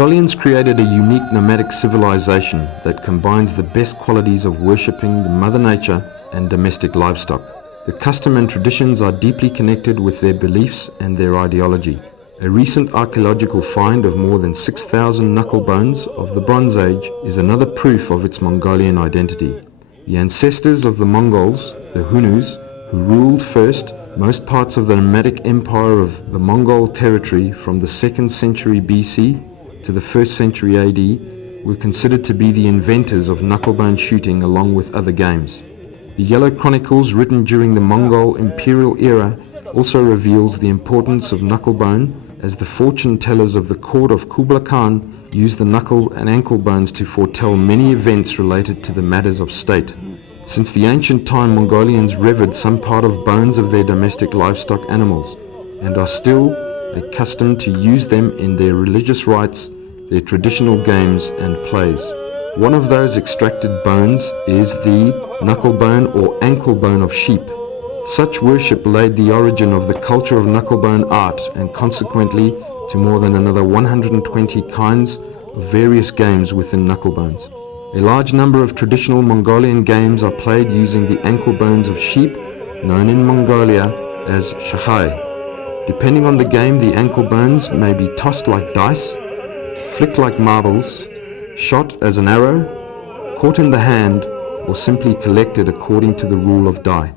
Mongolians created a unique nomadic civilization that combines the best qualities of worshipping the Mother Nature and domestic livestock. The custom and traditions are deeply connected with their beliefs and their ideology. A recent archaeological find of more than 6,000 knuckle bones of the Bronze Age is another proof of its Mongolian identity. The ancestors of the Mongols, the Hunus, who ruled first most parts of the nomadic empire of the Mongol territory from the 2nd century BC to the 1st century AD, were considered to be the inventors of knucklebone shooting along with other games. The Yellow Chronicles, written during the Mongol imperial era, also reveals the importance of knucklebone, as the fortune tellers of the court of Kublai Khan used the knuckle and ankle bones to foretell many events related to the matters of state. Since the ancient time, Mongolians revered some part of bones of their domestic livestock animals, and are still accustomed to use them in their religious rites, their traditional games and plays. One of those extracted bones is the knucklebone or ankle bone of sheep. Such worship laid the origin of the culture of knucklebone art, and consequently to more than another 120 kinds of various games within knucklebones. A large number of traditional Mongolian games are played using the ankle bones of sheep, known in Mongolia as shakhai. Depending on the game, the ankle bones may be tossed like dice, flicked like marbles, shot as an arrow, caught in the hand, or simply collected according to the rule of die.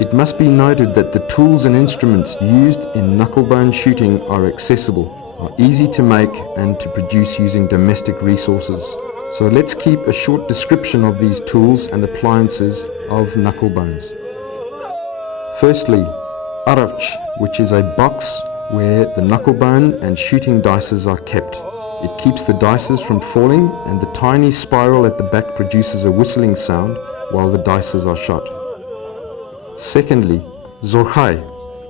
It must be noted that the tools and instruments used in knucklebone shooting are accessible, are easy to make and to produce using domestic resources. So let's keep a short description of these tools and appliances of knucklebones. Firstly, aravch, which is a box where the knucklebone and shooting dices are kept. It keeps the dices from falling, and the tiny spiral at the back produces a whistling sound while the dices are shot. Secondly, zorkhai,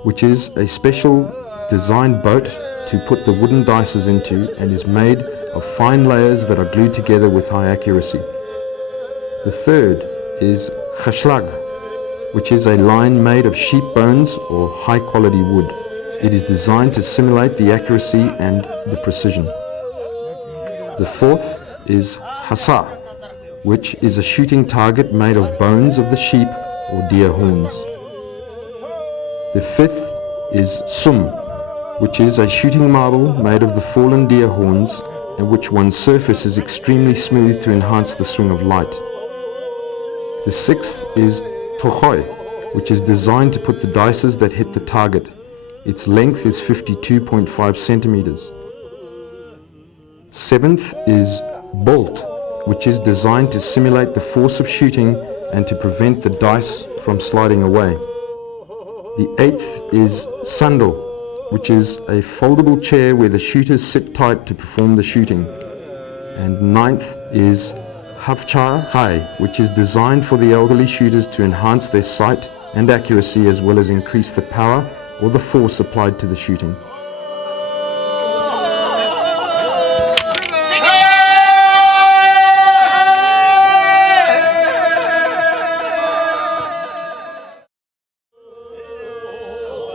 which is a special designed boat to put the wooden dices into, and is made of fine layers that are glued together with high accuracy. The third is khashlag, which is a line made of sheep bones or high quality wood. It is designed to simulate the accuracy and the precision. The fourth is hasa, which is a shooting target made of bones of the sheep or deer horns. The fifth is sum, which is a shooting marble made of the fallen deer horns, and which one's surface is extremely smooth to enhance the swing of light. The sixth is tokhoi, which is designed to put the dices that hit the target. Its length is 52.5 centimeters. Seventh is bolt, which is designed to simulate the force of shooting and to prevent the dice from sliding away. The eighth is sandal, which is a foldable chair where the shooters sit tight to perform the shooting. And ninth is havchar-hai, which is designed for the elderly shooters to enhance their sight and accuracy, as well as increase the power or the force applied to the shooting.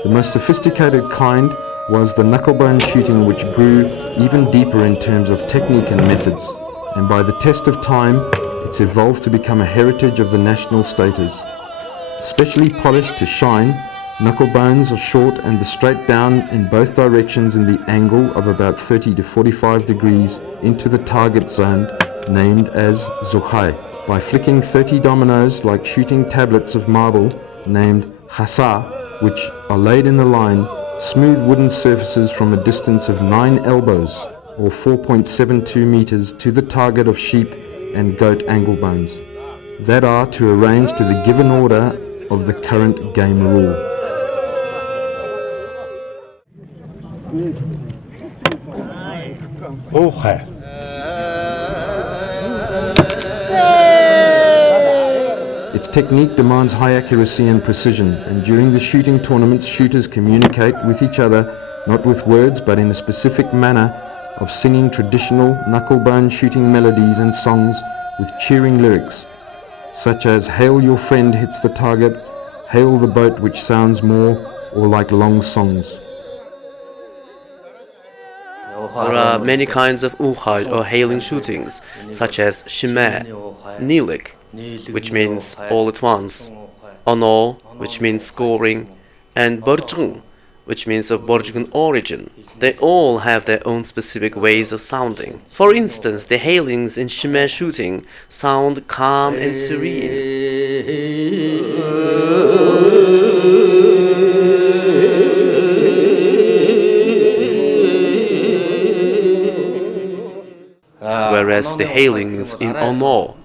The most sophisticated kind was the knucklebone shooting, which grew even deeper in terms of technique and methods, and by the test of time it's evolved to become a heritage of the national status. Specially polished to shine, knucklebones are short and the straight down in both directions in the angle of about 30 to 45 degrees into the target zone, named as zorkhai. By flicking 30 dominoes like shooting tablets of marble named khasa, which are laid in a line, smooth wooden surfaces from a distance of 9 elbows or 4.72 meters to the target of sheep and goat ankle bones, that are to arrange to the given order of the current game rule. Its technique demands high accuracy and precision, and during the shooting tournaments, shooters communicate with each other, not with words but in a specific manner of singing traditional knucklebone shooting melodies and songs with cheering lyrics. such as hail your friend hits the target, hail the boat which sounds more, or like long songs. There are many kinds of uhaj or hailing shootings, such as shime, nilik, which means all at once, ono, which means scoring, and borjung, which means of Borjigin origin. They all have their own specific ways of sounding. For instance, the hailings in shime shooting sound calm and serene. Whereas the hailings in ono,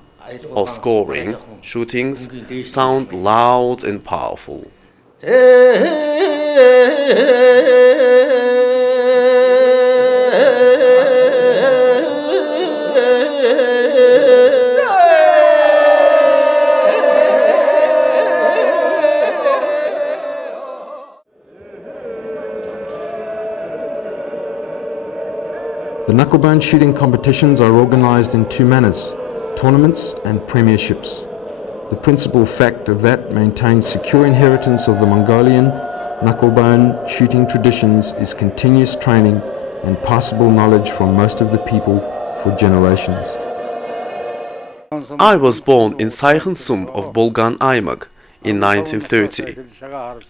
or scoring, shootings, sound loud and powerful. The knucklebone shooting competitions are organized in two manners: tournaments and premierships. The principal fact of that maintains secure inheritance of the Mongolian knucklebone shooting traditions is continuous training and passable knowledge from most of the people for generations. I was born in Saykhonsum of Bolgan Aymag in 1930.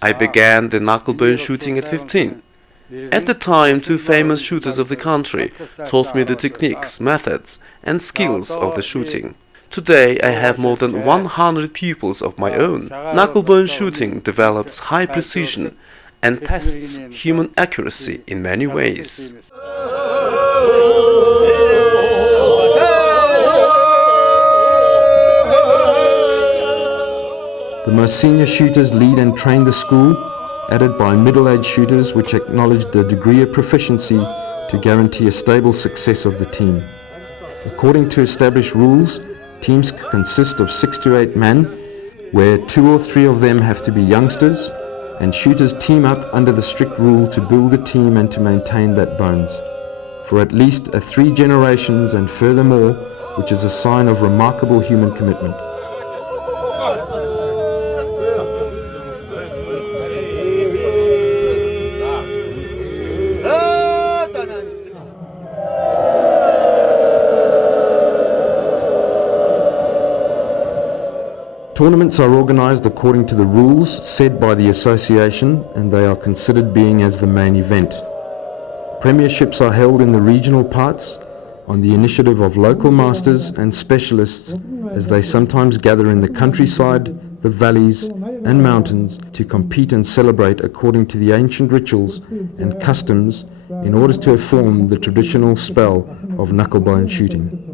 I began the knucklebone shooting at 15. At the time, two famous shooters of the country taught me the techniques, methods, and skills of the shooting. Today, I have more than 100 pupils of my own. Knucklebone shooting develops high precision and tests human accuracy in many ways. The most senior shooters lead and train the school, added by middle-aged shooters which acknowledge the degree of proficiency to guarantee a stable success of the team. According to established rules, teams consist of 6 to 8 men, where 2 or 3 of them have to be youngsters, and shooters team up under the strict rule to build the team and to maintain that bones for at least 3 generations and furthermore, which is a sign of remarkable human commitment. Tournaments are organized according to the rules set by the association, and they are considered being as the main event. Premierships are held in the regional parts on the initiative of local masters and specialists, as they sometimes gather in the countryside, the valleys and mountains to compete and celebrate according to the ancient rituals and customs in order to form the traditional spell of knucklebone shooting.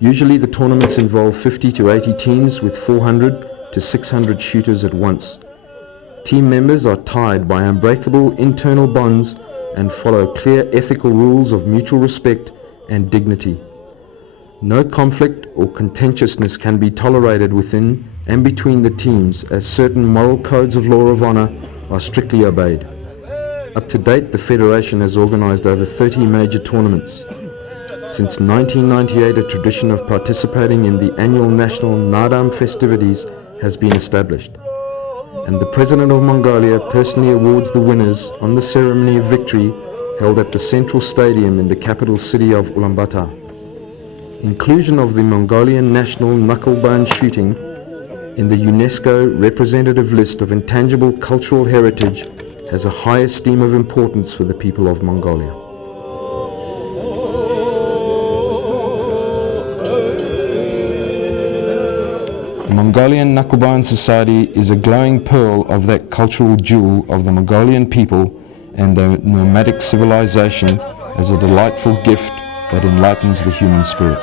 Usually the tournaments involve 50 to 80 teams with 400 to 600 shooters at once. Team members are tied by unbreakable internal bonds and follow clear ethical rules of mutual respect and dignity. No conflict or contentiousness can be tolerated within and between the teams, as certain moral codes of law of honor are strictly obeyed. Up to date, the Federation has organized over 30 major tournaments. Since 1998, a tradition of participating in the annual national Nadam festivities has been established, and the President of Mongolia personally awards the winners on the ceremony of victory held at the Central Stadium in the capital city of Ulaanbaatar. Inclusion of the Mongolian national knucklebone shooting in the UNESCO representative list of intangible cultural heritage has a high esteem of importance for the people of Mongolia. The Mongolian Knucklebone Society is a glowing pearl of that cultural jewel of the Mongolian people and the nomadic civilization, as a delightful gift that enlightens the human spirit.